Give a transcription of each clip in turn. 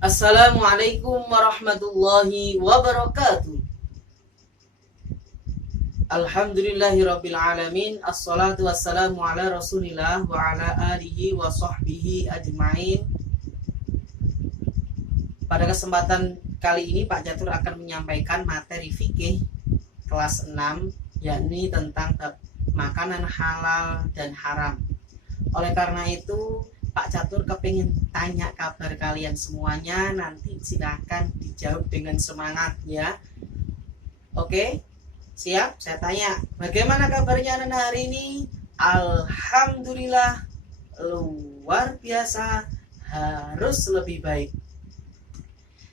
Assalamualaikum warahmatullahi wabarakatuh. Alhamdulillahirabbil alamin. Assalatu wassalamu ala Rasulillah wa ala alihi wa sahbihi ajmain. Pada kesempatan kali ini Pak Catur akan menyampaikan materi fikih kelas 6, yakni tentang makanan halal dan haram. Oleh karena itu Pak Catur kepingin tanya kabar kalian semuanya. Nanti silahkan dijawab dengan semangat ya. Oke, siap? Saya tanya, bagaimana kabarnya anak hari ini? Alhamdulillah, luar biasa, harus lebih baik.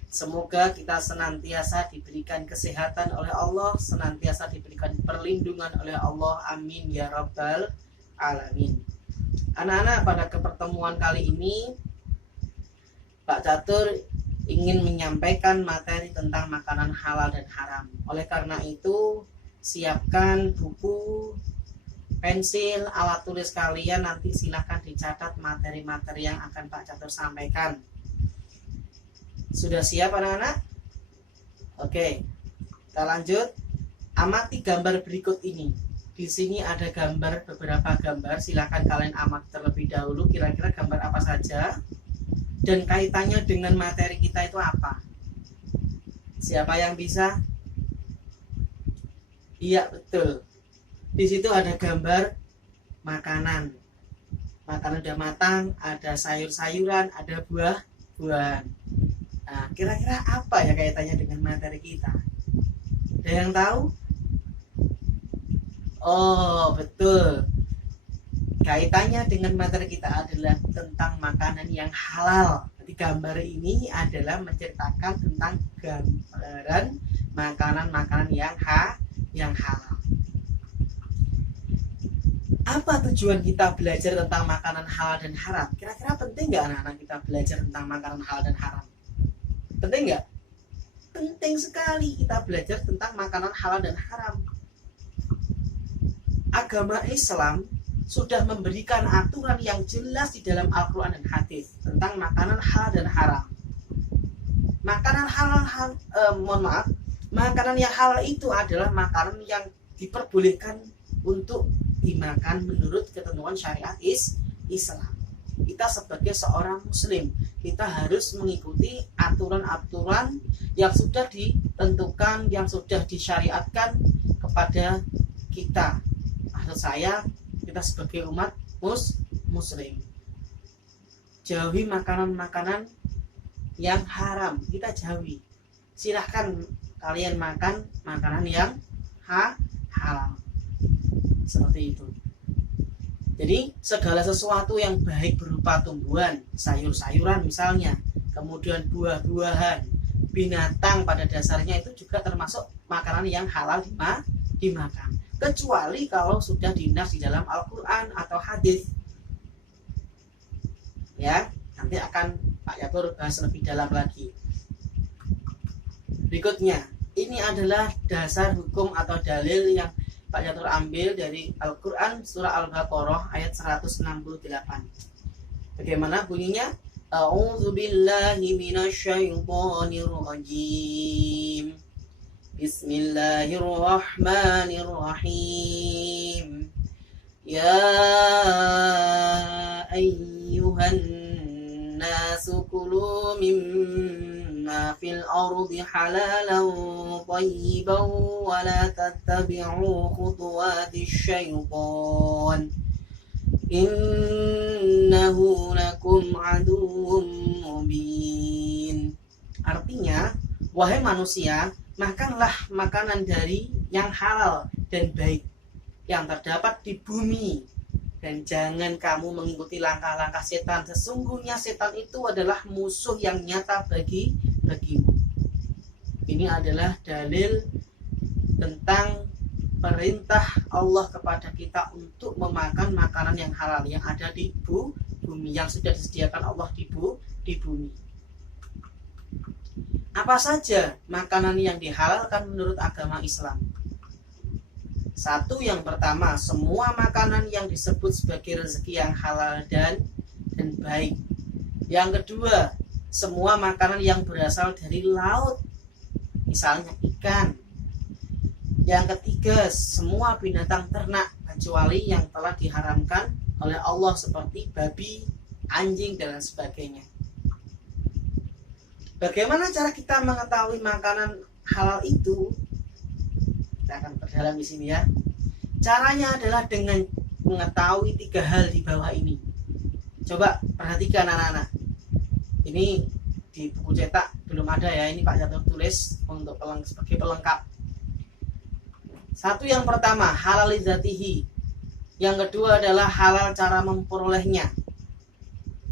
Semoga kita senantiasa diberikan kesehatan oleh Allah, senantiasa diberikan perlindungan oleh Allah. Amin ya rabbal alamin. Anak-anak, pada pertemuan kali ini Pak Catur ingin menyampaikan materi tentang makanan halal dan haram. Oleh karena itu, siapkan buku, pensil, alat tulis kalian. Nanti silahkan dicatat materi-materi yang akan Pak Catur sampaikan. Sudah siap anak-anak? Oke, kita lanjut. Amati gambar berikut ini. Di sini ada gambar, beberapa gambar. Silakan kalian amati terlebih dahulu. Kira-kira gambar apa saja dan kaitannya dengan materi kita itu apa? Siapa yang bisa? Iya, betul. Di situ ada gambar makanan. Makanan udah matang, ada sayur-sayuran, ada buah-buahan. Nah, kira-kira apa ya kaitannya dengan materi kita? Ada yang tahu? Oh, betul. Kaitannya dengan materi kita adalah tentang makanan yang halal. Jadi gambar ini adalah menceritakan tentang gambaran makanan-makanan yang halal. Apa tujuan kita belajar tentang makanan halal dan haram? Kira-kira penting nggak anak-anak kita belajar tentang makanan halal dan haram? Penting nggak? Penting sekali kita belajar tentang makanan halal dan haram. Agama Islam sudah memberikan aturan yang jelas di dalam Al-Quran dan hadis tentang makanan halal dan haram. Makanan makanan yang halal itu adalah makanan yang diperbolehkan untuk dimakan menurut ketentuan syariat Islam. Kita sebagai seorang muslim, kita harus mengikuti aturan-aturan yang sudah ditentukan, yang sudah disyariatkan kepada kita. Maksud saya, kita sebagai umat muslim, jauhi makanan-makanan yang haram, kita jauhi. Silahkan kalian makan makanan yang halal, seperti itu. Jadi segala sesuatu yang baik berupa tumbuhan, sayur-sayuran misalnya, kemudian buah-buahan, binatang pada dasarnya itu juga termasuk makanan yang halal dimakan. Kecuali kalau sudah dinas di dalam Al-Quran atau hadis. Ya, nanti akan Pak Catur bahas lebih dalam lagi. Berikutnya, ini adalah dasar hukum atau dalil yang Pak Catur ambil dari Al-Quran surah Al-Baqarah ayat 168. Bagaimana bunyinya? A'udzubillahi minasyaitonirrajim. Bismillahirrahmanirrahim. Ya ayyuhan nasu kulu mimma fil ardi halalan thayyiban wa la tattabi'u khutuwatis syaitan innahu lakum aduwwum mubin. Artinya, wahai manusia, makanlah makanan dari yang halal dan baik yang terdapat di bumi, dan jangan kamu mengikuti langkah-langkah setan. Sesungguhnya setan itu adalah musuh yang nyata bagimu. Ini adalah dalil tentang perintah Allah kepada kita untuk memakan makanan yang halal yang ada di bumi, yang sudah disediakan Allah di bumi. Apa saja makanan yang dihalalkan menurut agama Islam? Satu, yang pertama, semua makanan yang disebut sebagai rezeki yang halal dan baik. Yang kedua, semua makanan yang berasal dari laut, misalnya ikan. Yang ketiga, semua binatang ternak kecuali yang telah diharamkan oleh Allah seperti babi, anjing, dan sebagainya. Bagaimana cara kita mengetahui makanan halal itu? Kita akan perdalam di sini ya. Caranya adalah dengan mengetahui 3 hal di bawah ini. Coba perhatikan anak-anak. Ini di buku cetak belum ada ya. Ini Pak Catur tulis untuk sebagai pelengkap. Satu, yang pertama halal lidzatihi. Yang kedua adalah halal cara memperolehnya.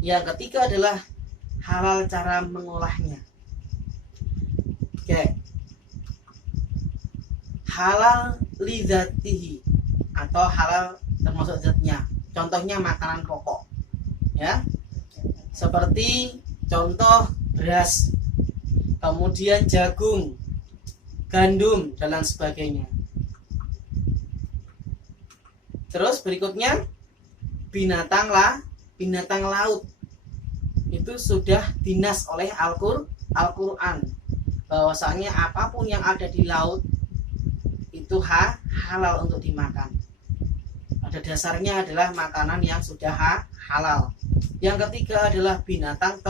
Yang ketiga adalah halal cara mengolahnya. Oke. Halal lidzatihi atau halal termasuk zatnya. Contohnya makanan pokok. Ya. Seperti contoh beras, kemudian jagung, gandum, dan lain sebagainya. Terus berikutnya binatang laut. Itu sudah dinas oleh Al-Quran bahwasanya apapun yang ada di laut itu halal untuk dimakan. Pada dasarnya adalah makanan yang sudah halal. Yang ketiga adalah binatang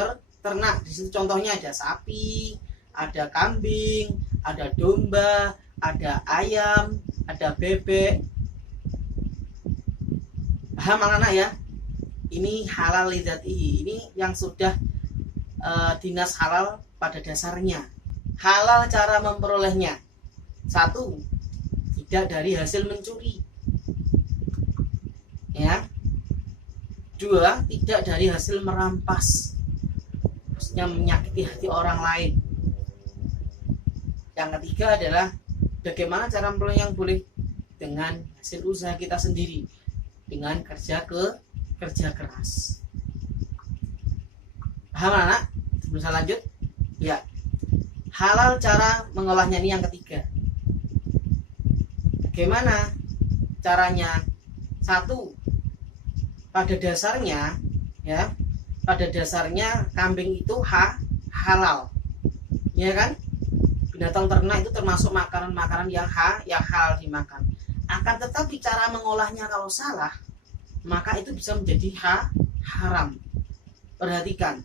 ternak. Di situ contohnya ada sapi, ada kambing, ada domba, ada ayam, ada bebek. Paham anak-anak ya? Ini halal lidzatihi. Ini yang sudah dinas halal pada dasarnya. Halal cara memperolehnya. 1, tidak dari hasil mencuri. Ya. 2, tidak dari hasil merampas. Maksudnya menyakiti hati orang lain. Yang ketiga adalah bagaimana cara memperoleh yang boleh dengan hasil usaha kita sendiri, dengan kerja keras. Paham anak? Sebelum saya lanjut, ya. Halal cara mengolahnya ini yang ketiga. Bagaimana caranya? 1, pada dasarnya, ya, pada dasarnya kambing itu halal, ya kan? Binatang ternak itu termasuk makanan-makanan yang halal dimakan. Akan tetapi cara mengolahnya kalau salah, maka itu bisa menjadi haram. Perhatikan,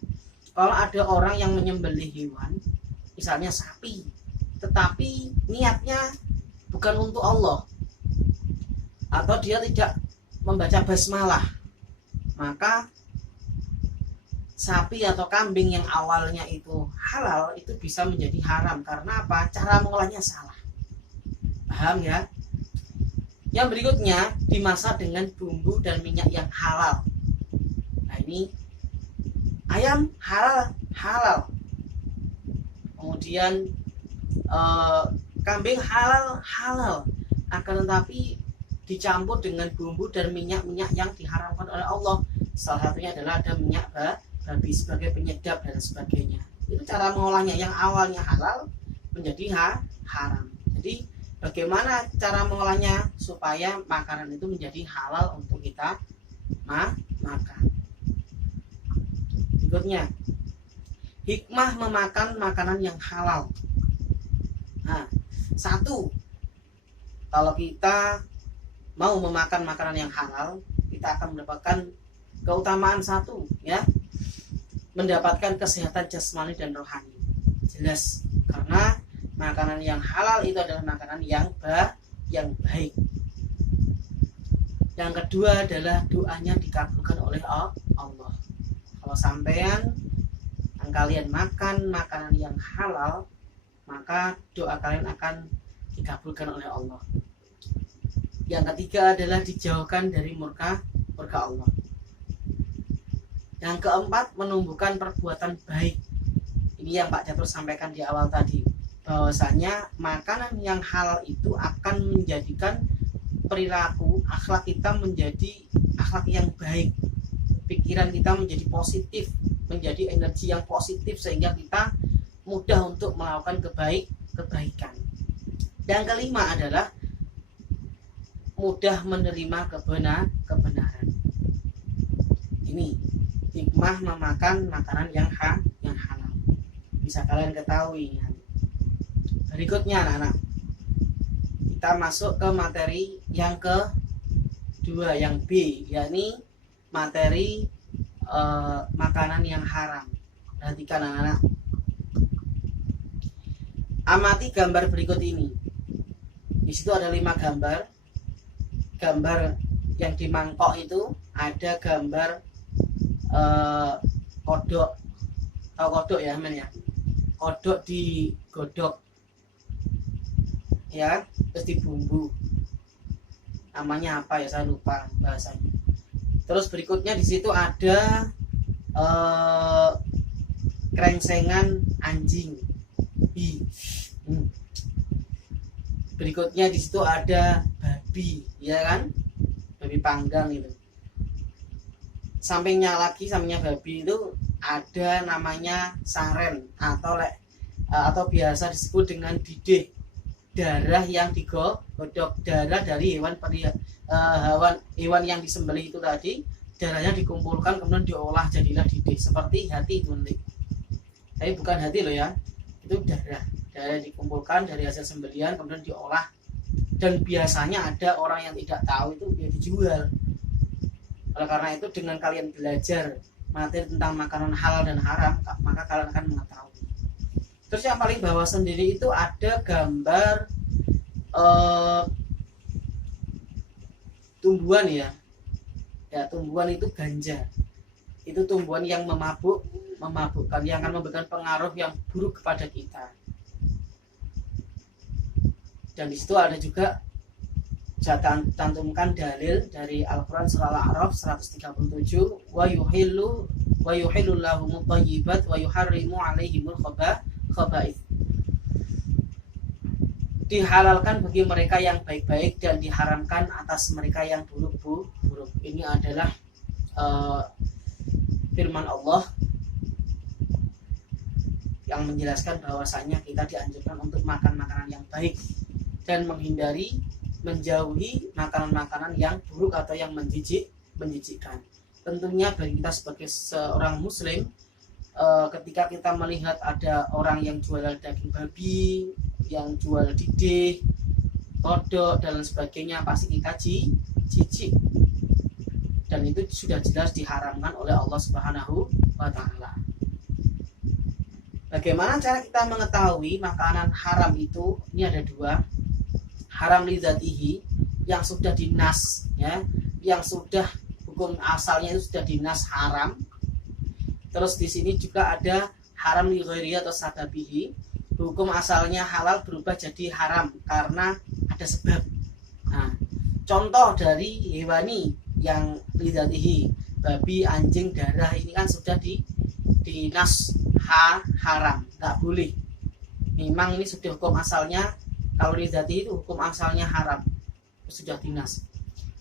kalau ada orang yang menyembelih hewan, misalnya sapi, tetapi niatnya bukan untuk Allah, atau dia tidak membaca basmalah, maka sapi atau kambing yang awalnya itu halal itu bisa menjadi haram. Karena apa? Cara mengolahnya salah. Paham ya? Yang berikutnya dimasak dengan bumbu dan minyak yang halal. Nah ini ayam halal. Kemudian kambing halal. Akan tetapi dicampur dengan bumbu dan minyak-minyak yang diharamkan oleh Allah. Salah satunya adalah ada minyak babi sebagai penyedap dan sebagainya. Itu cara mengolahnya, yang awalnya halal menjadi haram. Jadi bagaimana cara mengolahnya supaya makanan itu menjadi halal untuk kita makan. Berikutnya, hikmah memakan makanan yang halal. Nah, 1, kalau kita mau memakan makanan yang halal, kita akan mendapatkan keutamaan 1, ya, mendapatkan kesehatan jasmani dan rohani. Jelas, karena makanan yang halal itu adalah makanan yang baik. Yang kedua adalah doanya dikabulkan oleh Allah. Kalau sampean kalian makan makanan yang halal, maka doa kalian akan dikabulkan oleh Allah. Yang ketiga adalah dijauhkan dari murka Allah. Yang keempat, menumbuhkan perbuatan baik. Ini yang Pak Catur sampaikan di awal tadi, bahwasanya makanan yang halal itu akan menjadikan perilaku akhlak kita menjadi akhlak yang baik. Pikiran kita menjadi positif, menjadi energi yang positif, sehingga kita mudah untuk melakukan kebaikan. Yang kelima adalah mudah menerima kebenaran. Ini hikmah memakan makanan yang halal. bisa kalian ketahui. Berikutnya anak-anak, kita masuk ke materi yang kedua, yang B, yakni materi makanan yang haram. Perhatikan anak-anak, amati gambar berikut ini. Di situ ada 5 gambar. Gambar yang di mangkok itu ada gambar kodok. Tahu kodok ya, men ya? Kodok digodok, ya, terus dibumbu. Namanya apa ya? Saya lupa bahasanya. Terus berikutnya di situ ada krengsengan anjing. Berikutnya di situ ada babi, ya kan? Babi panggang itu. Sampingnya babi itu ada namanya saren atau biasa disebut dengan didih, darah yang digodok, darah dari hewan yang disembelih itu tadi, darahnya dikumpulkan kemudian diolah jadilah didih, seperti hati itu nanti. Tapi bukan hati loh ya, itu darah dikumpulkan dari hasil sembelihan kemudian diolah, dan biasanya ada orang yang tidak tahu itu dia dijual. Oleh karena itu dengan kalian belajar materi tentang makanan halal dan haram, maka kalian akan mengetahui. Terus yang paling bawah sendiri itu ada gambar tumbuhan ya, tumbuhan itu ganja. Itu tumbuhan yang memabukkan, yang akan memberikan pengaruh yang buruk kepada kita. Dan di situ ada juga cantumkan dalil dari Al-Quran surah Al-A'raf 137, wa yuhillu lahumut thayyibat wa yuharrimu alaihimul khaba'ith. Dihalalkan bagi mereka yang baik-baik dan diharamkan atas mereka yang buruk-buruk. Ini adalah firman Allah yang menjelaskan bahwasanya kita dianjurkan untuk makan makanan yang baik dan menjauhi makanan-makanan yang buruk atau yang menjijikkan. Tentunya bagi kita sebagai seorang muslim, ketika kita melihat ada orang yang jual daging babi, yang jual didih, kodok dan sebagainya, pasti kita jijik. Dan itu sudah jelas diharamkan oleh Allah Subhanahu wa Ta'ala. Bagaimana cara kita mengetahui makanan haram itu? Ini ada 2. Haram lidzatihi, yang sudah dinas, ya, yang sudah hukum asalnya itu sudah dinas haram. Terus di sini juga ada haram li ghairihi atau sababihi, hukum asalnya halal berubah jadi haram karena ada sebab. Nah, contoh dari hewani yang lidzatihi, babi, anjing, darah, ini kan sudah dinas haram, nggak boleh. Memang ini sudah hukum asalnya. Kalau lidzatihi itu hukum asalnya haram, sudah dinas.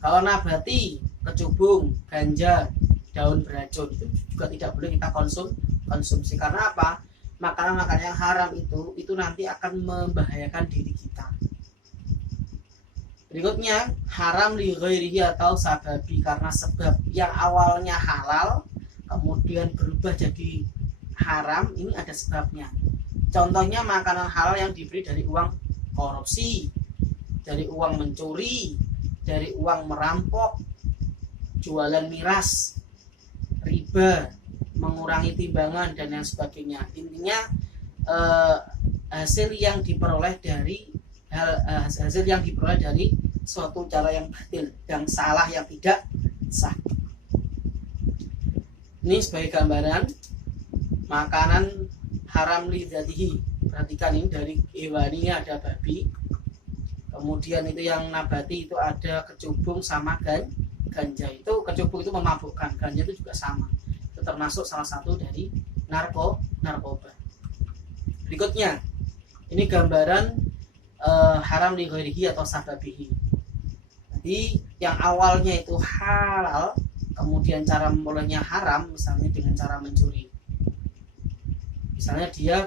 Kalau nabati, kecubung, ganja, daun beracun, itu juga tidak boleh kita konsumsi. Karena apa? Makanan-makanan yang haram itu nanti akan membahayakan diri kita. Berikutnya, haram li ghairihi atau sababi, karena sebab yang awalnya halal kemudian berubah jadi haram, ini ada sebabnya. Contohnya makanan halal yang diberi dari uang korupsi, dari uang mencuri, dari uang merampok, jualan miras, riba, mengurangi timbangan dan yang sebagainya. Intinya hasil yang diperoleh dari suatu cara yang batil, yang salah, yang tidak sah. Ini sebagai gambaran makanan haram lidzatihi. Perhatikan ini dari hewaninya ada babi, kemudian itu yang nabati itu ada kecubung sama ganja. Itu kecubung itu memabukkan, ganja itu juga sama. Itu termasuk salah satu dari narkoba. Berikutnya, ini gambaran haram li ghairihi atau sababihi. Jadi yang awalnya itu halal, kemudian cara memulainya haram, misalnya dengan cara mencuri. Misalnya dia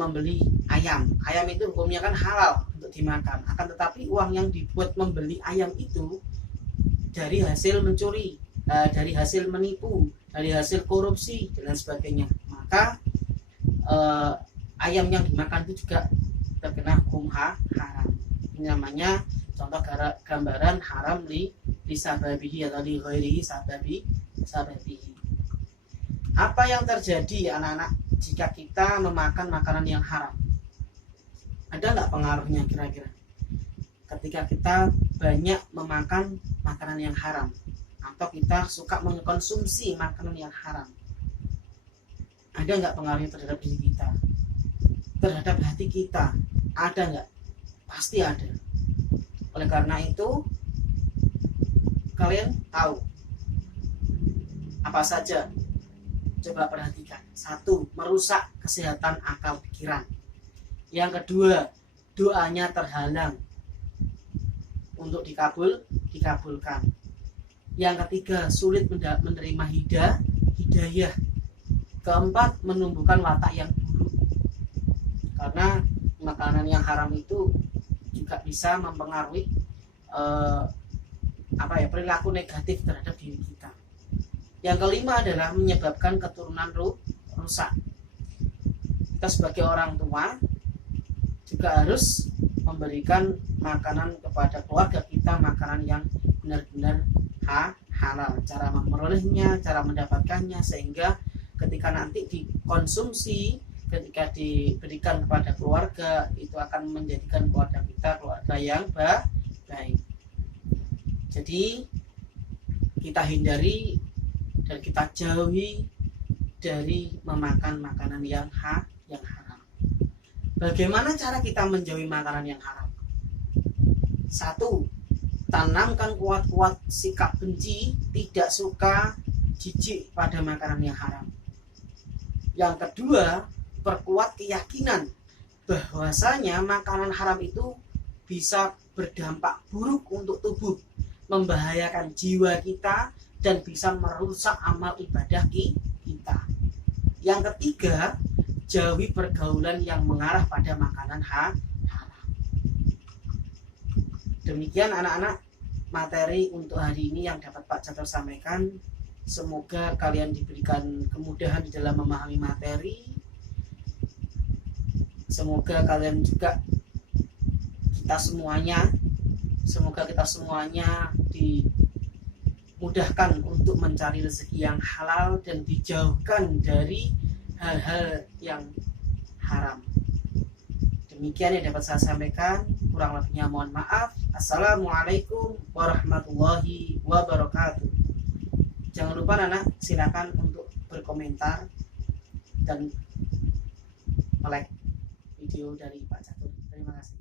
membeli ayam itu hukumnya kan halal untuk dimakan, akan tetapi uang yang dibuat membeli ayam itu dari hasil mencuri, dari hasil menipu, dari hasil korupsi dan sebagainya, maka ayam yang dimakan itu juga terkena hukum haram. Ini namanya contoh gambaran haram li sababihi atau li ghairihi sababihi. Apa yang terjadi anak-anak jika kita memakan makanan yang haram? Ada nggak pengaruhnya kira-kira? Ketika kita banyak memakan makanan yang haram atau kita suka mengkonsumsi makanan yang haram, ada nggak pengaruhnya terhadap diri kita, terhadap hati kita? Ada nggak? Pasti ada. Oleh karena itu kalian tahu apa saja? Coba perhatikan. 1. Merusak kesehatan akal pikiran. Yang kedua, doanya terhalang untuk dikabulkan. Yang ketiga, sulit menerima hidayah. Keempat, menumbuhkan watak yang buruk. Karena makanan yang haram itu juga bisa mempengaruhi perilaku negatif terhadap diri kita. Yang kelima adalah menyebabkan keturunan rusak. Kita sebagai orang tua juga harus memberikan makanan kepada keluarga kita, makanan yang benar-benar halal, cara memperolehnya, cara mendapatkannya, sehingga ketika nanti dikonsumsi, ketika diberikan kepada keluarga, itu akan menjadikan keluarga kita keluarga yang baik. Jadi kita hindari dan kita jauhi dari memakan makanan yang haram. Bagaimana cara kita menjauhi makanan yang haram? 1. Tanamkan kuat-kuat sikap benci, tidak suka, jijik pada makanan yang haram. Yang kedua, perkuat keyakinan bahwasanya makanan haram itu bisa berdampak buruk untuk tubuh, membahayakan jiwa kita, dan bisa merusak amal ibadah kita. Yang ketiga, jauhi pergaulan yang mengarah pada makanan haram. Demikian anak-anak materi untuk hari ini yang dapat Pak Catur sampaikan. Semoga kalian diberikan kemudahan di dalam memahami materi. Semoga kalian juga semoga kita semuanya dimudahkan untuk mencari rezeki yang halal dan dijauhkan dari hal-hal yang haram. Demikian yang dapat saya sampaikan, kurang lebihnya mohon maaf. Assalamualaikum warahmatullahi wabarakatuh. Jangan lupa anak, silakan untuk berkomentar dan like video dari Pak Catur. Terima kasih.